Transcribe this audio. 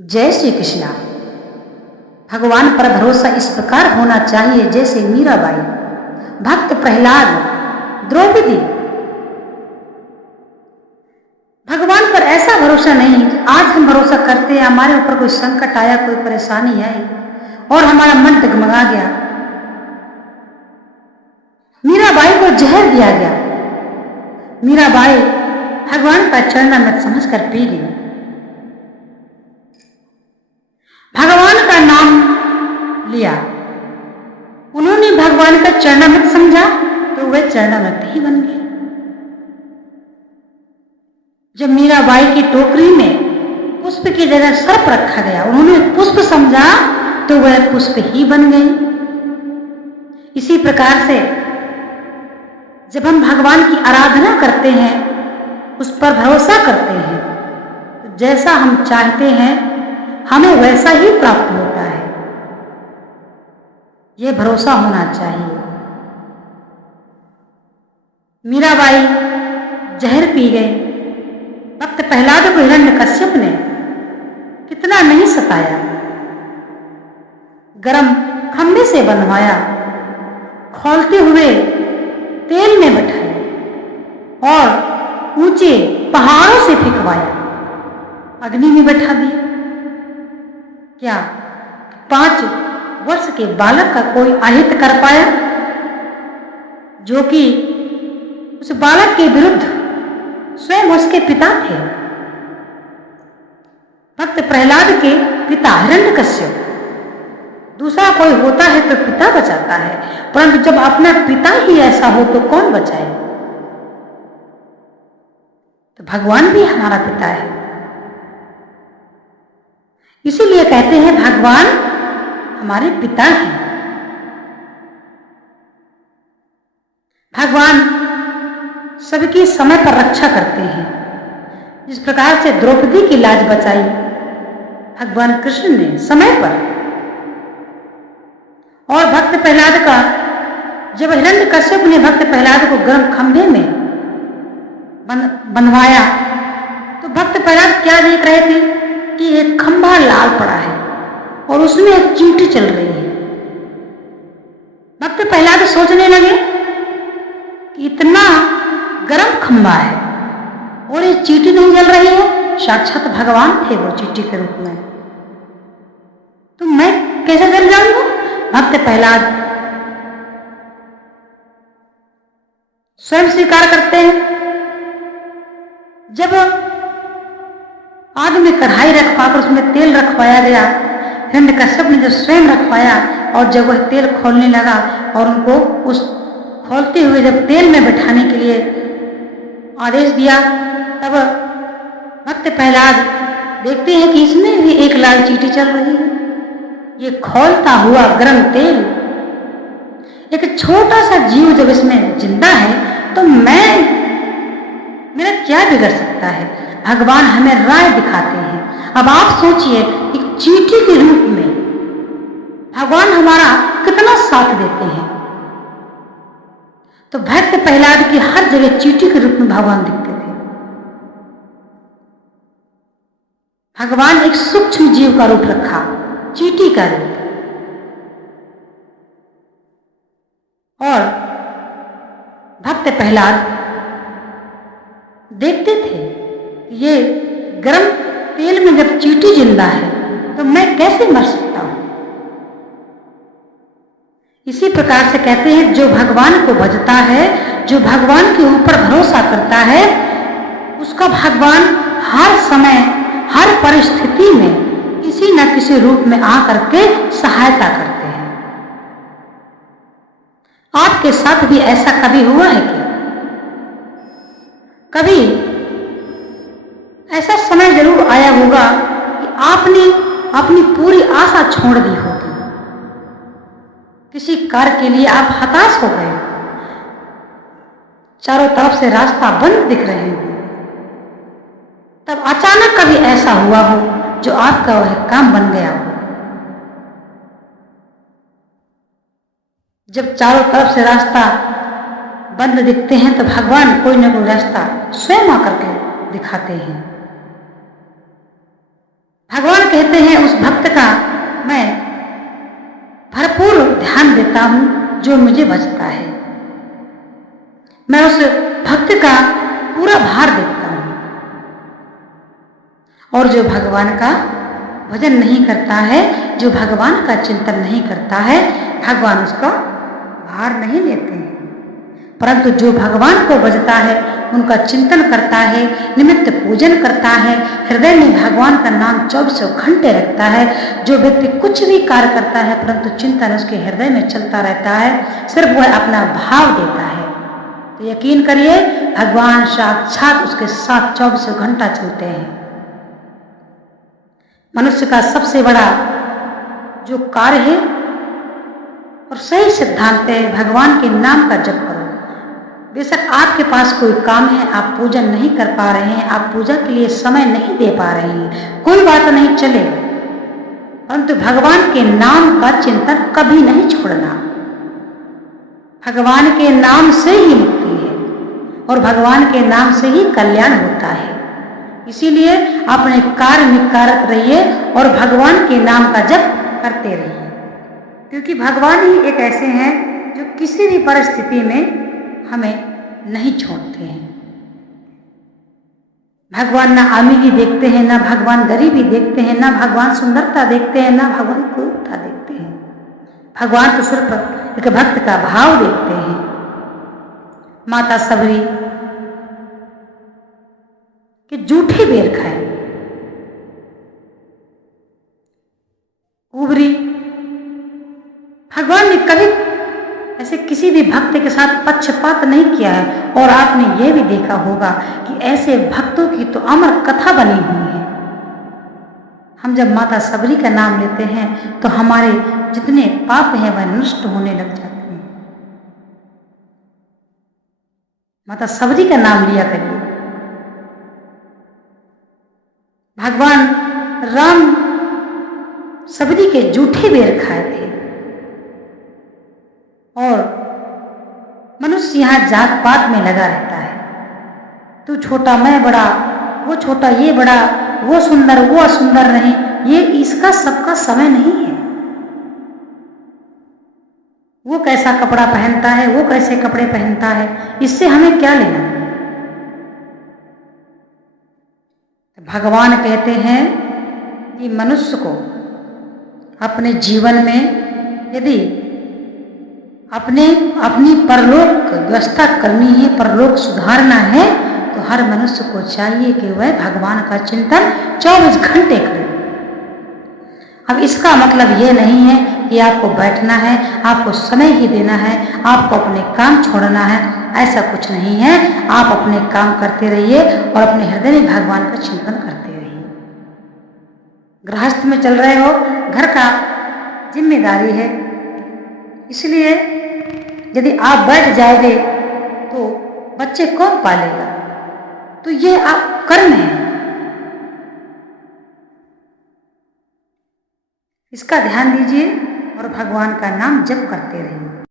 जय श्री कृष्णा। भगवान पर भरोसा इस प्रकार होना चाहिए जैसे मीराबाई, भक्त प्रहलाद, द्रौपदी। भगवान पर ऐसा भरोसा नहीं कि आज हम भरोसा करते हैं, हमारे ऊपर कोई संकट आया, कोई परेशानी आई और हमारा मन डगमगा गया। मीराबाई को जहर दिया गया। मीराबाई भगवान का चरणामृत समझकर पी गई। भगवान का नाम लिया, उन्होंने भगवान का चरणामृत समझा तो वह चरणामृत ही बन गए। जब मीराबाई की टोकरी में पुष्प की जगह सर्प रखा गया, उन्होंने पुष्प समझा तो वह पुष्प ही बन गई। इसी प्रकार से जब हम भगवान की आराधना करते हैं, उस पर भरोसा करते हैं, तो जैसा हम चाहते हैं हमें वैसा ही प्राप्त होता है। यह भरोसा होना चाहिए। मीराबाई जहर पी गई। भक्त प्रहलाद को हिरण्यकश्यप ने कितना नहीं सताया, गरम खंभे से बंधवाया, खौलते हुए तेल में बैठाया और ऊंचे पहाड़ों से फेंकवाया, अग्नि में बैठा दिया। क्या 5 वर्ष के बालक का कोई अहित कर पाया, जो कि उस बालक के विरुद्ध स्वयं उसके पिता थे। भक्त प्रहलाद के पिता हिरण्यकश्यप, दूसरा कोई होता है तो पिता बचाता है, परंतु जब अपना पिता ही ऐसा हो तो कौन बचाए। तो भगवान भी हमारा पिता है। इसीलिए कहते हैं भगवान हमारे पिता हैं। भगवान सबकी समय पर रक्षा करते हैं। जिस प्रकार से द्रौपदी की लाज बचाई भगवान कृष्ण ने समय पर, और भक्त प्रहलाद का जब हिरण्यकश्यप ने भक्त प्रहलाद को गर्म खंभे में बंधवाया तो भक्त प्रहलाद क्या देख रहे थे कि एक खंभा लाल पड़ा है और उसमें एक चींटी चल रही है। भक्त प्रहलाद सोचने लगे कि इतना गर्म खंभा है और ये चींटी नहीं जल रही है, साक्षात भगवान थे वो चींटी के रूप में, तो मैं कैसे जल जाऊंगा। भक्त प्रहलाद स्वयं स्वीकार करते हैं। जब आग में कढ़ाई रखवाकर उसमें तेल रखवाया गया, हिरण्यकश्यप ने जब स्वयं रखवाया और जब वह तेल खोलने लगा और उनको उस खोलते हुए जब तेल में बैठाने के लिए आदेश दिया, तब भक्त प्रहलाद देखते हैं कि इसमें भी एक लाल चींटी चल रही है। ये खोलता हुआ गर्म तेल, एक छोटा सा जीव जब इसमें जिंदा है तो मेरा क्या बिगड़ सकता है। भगवान हमें राह दिखाते हैं। अब आप सोचिए, एक चींटी के रूप में भगवान हमारा कितना साथ देते हैं। तो भक्त प्रहलाद की हर जगह चींटी के रूप में भगवान दिखते थे। भगवान एक सूक्ष्म जीव का रूप रखा, चींटी का रूप, और भक्त प्रहलाद देखते थे ये गर्म तेल में जब चींटी जिंदा है तो मैं कैसे मर सकता हूं। इसी प्रकार से कहते हैं जो भगवान को भजता है, जो भगवान के ऊपर भरोसा करता है, उसका भगवान हर समय हर परिस्थिति में किसी न किसी रूप में आकर के सहायता करते हैं। आपके साथ भी ऐसा कभी हुआ है क्या? कभी ऐसा समय जरूर आया होगा कि आपने अपनी पूरी आशा छोड़ दी होगी, किसी कार्य के लिए आप हताश हो गए, चारों तरफ से रास्ता बंद दिख रहे हो, तब अचानक कभी ऐसा हुआ हो जो आपका वह काम बन गया हो। जब चारों तरफ से रास्ता बंद दिखते हैं तो भगवान कोई न कोई रास्ता स्वयं आकर के दिखाते हैं। भगवान कहते हैं उस भक्त का मैं भरपूर ध्यान देता हूं जो मुझे भजता है। मैं उस भक्त का पूरा भार देखता हूं। और जो भगवान का भजन नहीं करता है, जो भगवान का चिंतन नहीं करता है, भगवान उसका भार नहीं लेते हैं। परंतु जो भगवान को भजता है, उनका चिंतन करता है, निमित्त पूजन करता है, हृदय में भगवान का नाम 24 घंटे रखता है, जो व्यक्ति कुछ भी कार्य करता है परंतु चिंतन उसके हृदय में चलता रहता है, सिर्फ वह अपना भाव देता है, तो यकीन करिए भगवान साक्षात उसके साथ 24 घंटा चलते हैं। मनुष्य का सबसे बड़ा जो कार्य है और सही सिद्धांत है, भगवान के नाम का जप करो। बेशक आपके पास कोई काम है, आप पूजन नहीं कर पा रहे हैं, आप पूजा के लिए समय नहीं दे पा रहे हैं, कोई बात नहीं, चले, परंतु भगवान के नाम का चिंतन कभी नहीं छोड़ना। भगवान के नाम से ही मुक्ति है और भगवान के नाम से ही कल्याण होता है। इसीलिए अपने कार्य निकारक रहिए और भगवान के नाम का जप करते रहिए, क्योंकि भगवान ही एक ऐसे हैं जो किसी भी परिस्थिति में हमें नहीं छोड़ते हैं। भगवान ना अमीरी देखते हैं, ना भगवान गरीबी देखते हैं, ना भगवान सुंदरता देखते हैं, ना भगवान क्रूरता देखते हैं। भगवान तो सिर्फ एक भक्त का भाव देखते हैं। माता सबरी कि जूठे बेर खाए, उबरी, भगवान ने कभी ऐसे किसी भी भक्त के साथ पक्षपात नहीं किया है। और आपने ये भी देखा होगा कि ऐसे भक्तों की तो अमर कथा बनी हुई है। हम जब माता सबरी का नाम लेते हैं तो हमारे जितने पाप हैं वह नष्ट होने लग जाते हैं। माता सबरी का नाम लिया करिए। भगवान राम सबरी के जूठे बेर खाए थे और मनुष्य यहां जात पात में लगा रहता है, तू छोटा मैं बड़ा, वो छोटा ये बड़ा, वो सुंदर वो असुंदर नहीं, ये इसका सबका समय नहीं है। वो कैसा कपड़ा पहनता है, वो कैसे कपड़े पहनता है, इससे हमें क्या लेना। भगवान कहते हैं कि मनुष्य को अपने जीवन में यदि अपनी परलोक व्यवस्था करनी है, परलोक सुधारना है, तो हर मनुष्य को चाहिए कि वह भगवान का चिंतन 24 घंटे करे। अब इसका मतलब ये नहीं है कि आपको बैठना है, आपको समय ही देना है, आपको अपने काम छोड़ना है, ऐसा कुछ नहीं है। आप अपने काम करते रहिए और अपने हृदय में भगवान का चिंतन करते रहिए। गृहस्थ में चल रहे हो, घर का जिम्मेदारी है, इसलिए यदि आप बैठ जाओगे तो बच्चे कौन पालेगा। तो ये आप कर्म है, इसका ध्यान दीजिए और भगवान का नाम जप करते रहिए।